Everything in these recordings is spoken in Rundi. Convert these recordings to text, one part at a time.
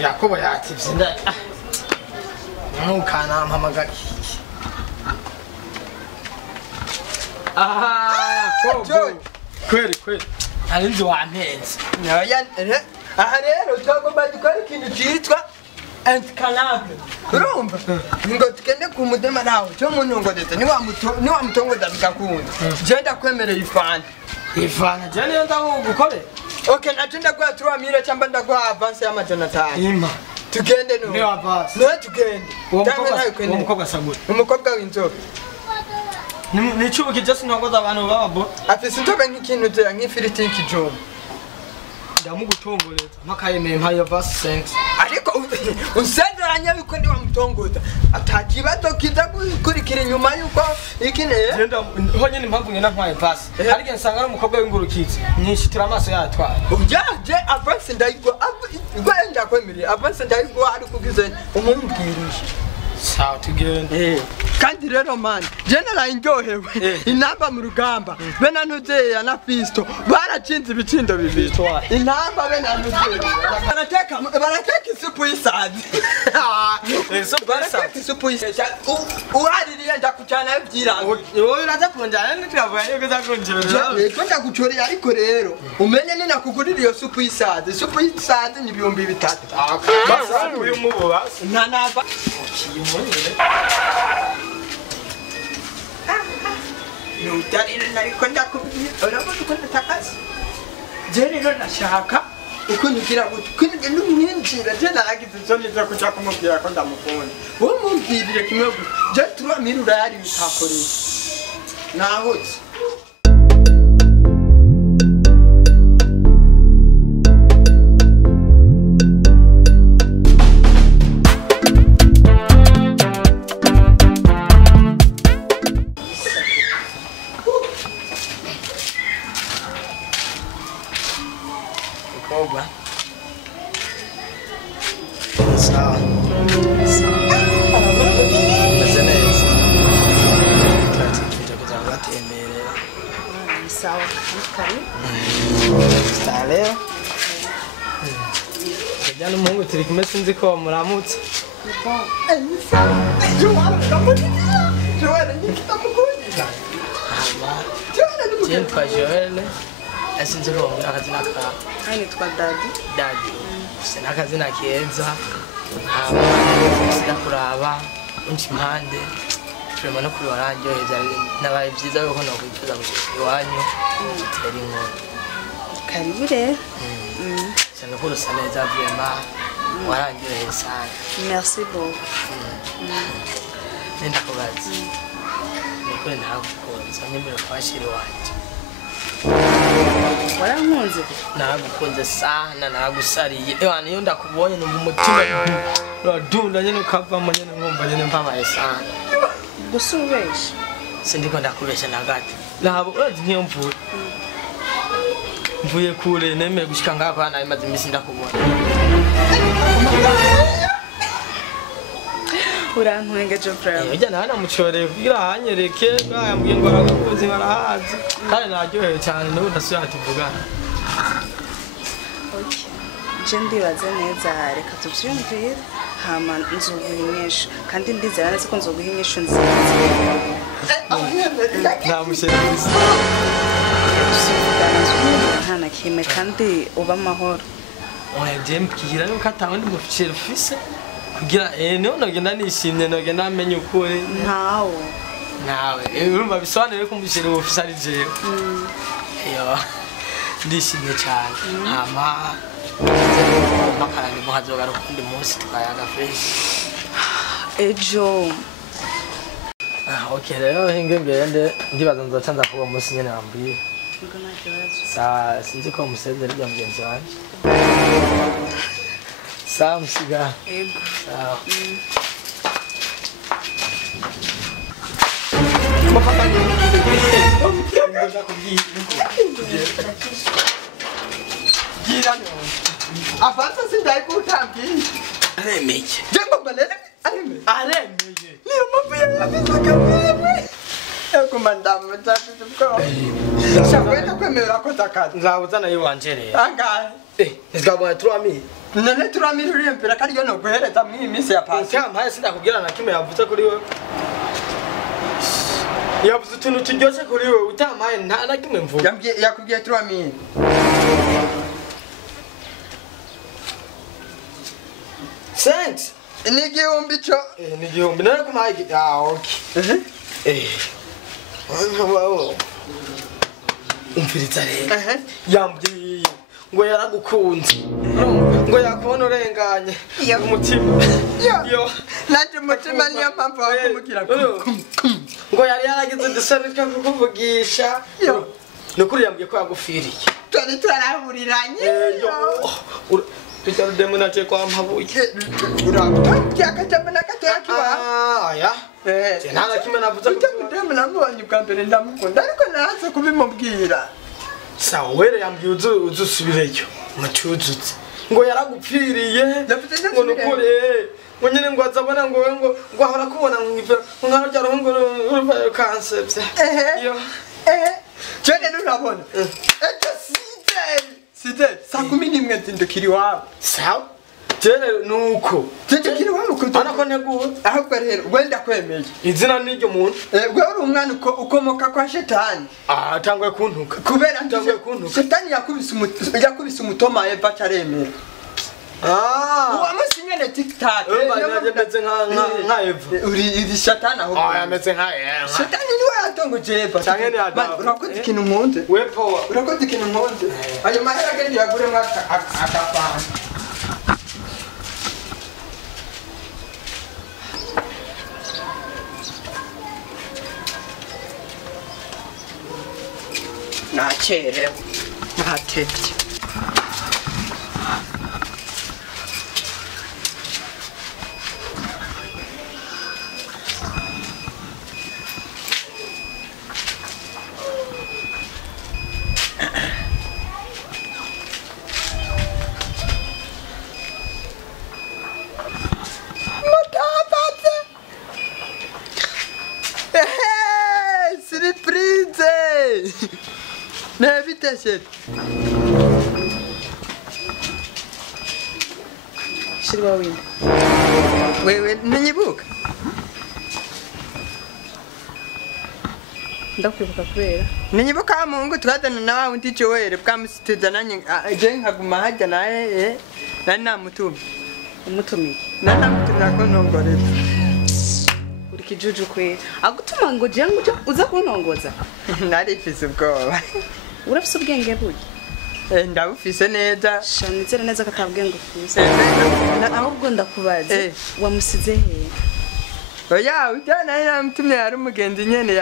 Yakobo yativye nda. Nukana mpamagara. Kobo. Kweli. Arinzi wampenze. Aha rero twagomba dukora ikintu cyitwa antikalable. Urumva? Ngo tugende ku mudema nawe cyo munyongodeza ni wa mutongoza bigakunda. Je ndakwemerera ifana. Ifana je niyo ndagukore. Okay, nacho ndagwa 3000 cyangwa ndagwa avance y'amajana 5. Ima. Tugende no. Ni avance. No tugende. Uwo mukobwa sagura. Umukobwa w'inzobe. Ni chubuki just nongoza abantu babo. Afise inzobe nk'ikintu cya nk'ifiriti y'ikijumba. Ndamugutongoreza makayemeye mpayo verse 5. Ariko usezeranya yuko ndi wamutongoza atakibazo kiza gukurikira inyuma yuko ikine genda honye impamvu ngena mpaye verse ariko nsanga ari umukobwa w'ingurukizi nyinshitira amaso yatwara ujaje avance ndayigwa ngwenda kwemere avance ndayigwa ari kugize umumbwirisha sawa tugende kandi rero man general injohewe inamba mu rugamba bena ntuze ya na pisto baracinze ibicindo bibiri inamba bena ntuze barateka isupu y'isazi barateka isupu y'isazi uhaririye ndakucana y'ivyirango wowe uraza kunjana ntitwavuye yuko uzakunjera rero ndagucoreye ariko rero umenye ni nakugurira iyo supu y'isazi isupu y'isazi ni 2003 basa uyu mubo ntanava Nutarire nariko ndakubwira urabona uko ndatakaza je rero nashaka uko ngira gute n'umwinjira je naragize zone zo kuja kumubwira ko ndamukunda wo mumbwirire kimwe je 3000 urayari bitakoreye nahotse Koba. Sawa. Mazeneza. Tutakuja kutemberera. Sawa, kari. Stale. Jana mungu turi kumwe sinzi ko muramutse. Jempa Joel. Asinze ko akazina ka. Hani twa Daddy. Daddy. Sina akazina keza. Sinakuraba unchimpande. Turema no kuri waranjoheza nabaye byiza yuko nakwifuza gushika iwanyu. Teri nkora. Karibu rero. Cyane ko rusa neza vraiment. Waranjoheza sana. Merci beaucoup. Nenda kubaza. Niko ntagukunze nyemera kwashira wanje. Warankunze? Nagukunze sana nagusariye. Ewa niyo ndakubonye numva umutima uradunda nyene ukavamo nyene nkumva nyene mpamaye sana. Gusubesha. Sindiko ndakubesha nagati. Labo urazi nkiyo mvuye. Mvuye kure nemeye gushika ngako hana imaze imisi ndakubona. Urantwengeje vraiment. Ujya nana mucoreye kugira hanyereke bwayambwiye ngo aragukunze barahazi. Kandi naryohewe cyane n'ubu ndasubira tuvugana. Okay. Je ndibaze neza reka tuvyumvire hama nzoguhinyesha kandi ndizera neza ko nzoguhinyesha nziza. Nta mushereza. Hana kime kandi uba amahoro. Oya jembwira yuko atawundi mufishira ufise kugira niho nogenda nishimye nogenda amenye ukuri Ntawo. nawe urumva bisobanuye ko umushira ufise ari jewe. Yo ndishimye cyane hama makarani muhazoga rukundi munsi tukayaga fresh Ejo. Okay rero ngende ndibaza nzoca nza kuba munsi nyene wambwiye. Sa sinzi ko musezera rya mugenzi wanje. Sa musiga. Ego. Sawa. Avanza sindai kutambi. Aremeye. Jengo balele aremeye. Aremeye. Niyo mapya afisa Eko mandamu tatu tuko. Shakwenda kwemera ko takati. Nzabuzana yiwanje rero. Anga. Nzabona 3000. none turamiruriye mpira kariyo no guhereza mu iminsi ya pasi utampaye sindakubwira na kimwe yavuze kuri wewe yavuze utuntu turyoshye kuri wewe utampaye nta na kimwe mvuga yakubwiye turamire thanks ni igihumbi cyo ni igihumbi none kumpaye okay umviriza rero yambwiye ngo yaragukunze ngo yakubona urenganye umutima yo nanje umutima niyo mpamvu wakumubwira ngo yari yaragize dusane kukuvugisha nukuri yambwiye ko yagufiriye twari twarahuriranye Peter demu nache kwa mpabuye urabya kajama nakatoya kiwa aya nana kimwe navuze ko demu namubonye bwa mbere ndamukunda ariko naza kubimubwira sawa were yambwiye uzusubireyo mucuzutse ngo yaragupfiriye ngo nukuri ngo nyine ngo azabona ngo ngo ahora kubona mwivera nkarya roho uruvayo kansebye yo jene nurabona ejo side saa 11 ndindukiri wawe sawa jene nuko ndindukiri wawe uko ana ko negura ahubwo rero wenda kwemeye izina n'iryo muntu gwe uri umwana ukomoka kwa shetani tangwe kuntuka kubera tangwe kuntuka shetani yakubise umutoma Eva caremera wamusinyene TikTok yameze nka Eva uri shetani aho yameze nka Eva shetani niwe yatongoje Eva cyangwa ni ada urakoze ikintu nkunze wepo urakoze ikintu nkunze ayo mahera agende yagure akapana nacerewe natevye Ne vitesse. Shirwa wini. Wewe ninyibuka. Ndakwibuka kubera. Ninyibuka Mungu twazana nawe undi Joel bwamusitezana je nkaguma hajya naye nari namutumye. Umutumye. Nari namutumye ko ntongoreza. Uri kijuju kwe. Agutuma ngo je ngo uza kuntongoza. Nari mfise ubwoba. Urafise ubwenge buye? Ndabufise neza. Shanitse neza ko atabwenge ufise. Ahubwo ndakubaze wamusize he? Oya ujana ina mtumye yari umugenzi nyene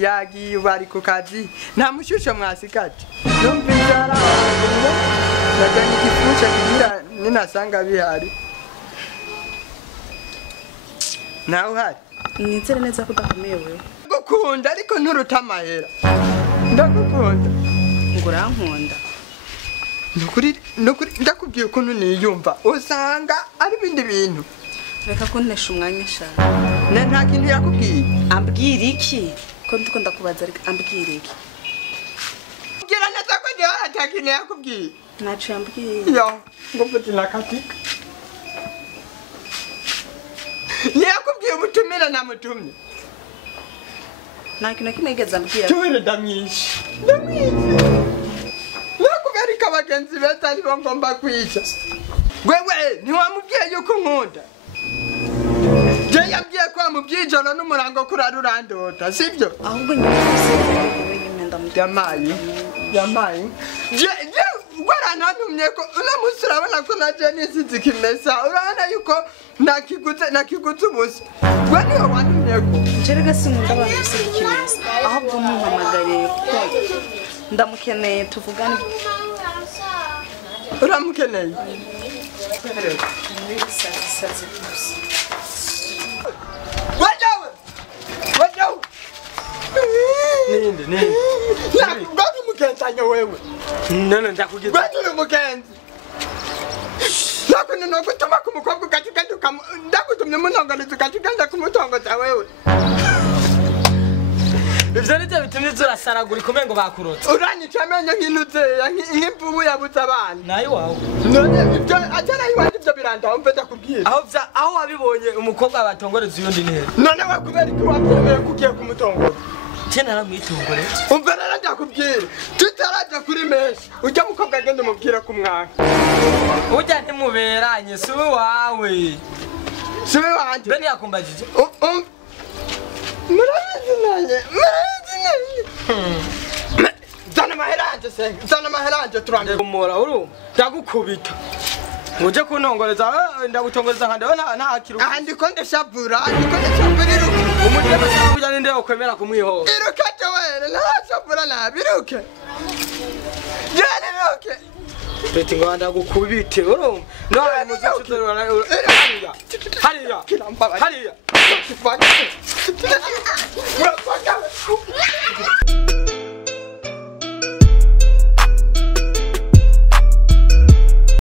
yagiye bari ku kazi nta mushusho mwasikati numvizara najani kifusha kigira ninasanga bihari nawe uhari nizere neza ko udakomeye wewe gukunda ariko nturuta amahera ndagukunda ngo urankunda nukuri ndakubwiye ukuntu niyumva usanga ari bindi bintu reka kuntesha umwanya shaka nta kintu yakubwiye ambwira iki ko ndiko ndakubaza ambwira iki gira neza ko ndiho atakintu yakubwiye nacu yambwiye yo ngo mvuze nakatika yakubwiye umutumira namutumye nta kintu kimwe yigeze ambwira tuwere ndamwishe nakubereka abagenzi beza aribo ngomba kwica wewe ntiwamubwiye yuko nkunda je yabwiye ko wamubwijana n'umurango kurara urandota sibyo ahubwo nyine yamaye je gwaranantumye ko unamusi urabona ko naje nisizi kimesa urabona yuko nakiguze ubusa gwe niwe wantumye ko jerega sinkunda abantu bisiga kimesa ahubwo mumpamagariye ko ndamukeneye tuvugane uramukeneye Wajawe ninde Bari umugenzi wewe none ndakugize Bari umugenzi Nakuni no gutuma kumukobwa katikandi ndakutumye munongana tukatugenda kumutongoza wewe ivyo nivyo bitumye zurasaragura ikomeye ngo bakurota uranyica amenyo nk'intuzeya nk'imvubu yabuze abana nayo wawe none ibyo atari iwanjye ibyo birandaho mve ndakubwira aho wabibonye umukobwa batongoreza uyundi neza none we kubera iki wabyemeye kugiye kumutongora naramwitongoreye umva rero ndakubwira tutaraja kuri menshi ujya mukobwa agenda umubwira ko umwaka ujya ntimuberanye si we wawe si we wanjye be ntiyakumbajije murabizi nanjye zana amahera yanjye senga zana amahera yanjye turangiye umura urumva ndagukubita uje kuntongoreza ndagutongoreza nka ndewe ntakiruka aha ndiko ndashavura iruka umutema cyangwa kujya ninde ukwemera kumwihoza iruka jowere ntarashavura nabi iruke jene iruke beti ngo ndagukubite urumva nawe muzicutorora hariya kirambaba hariya urapfa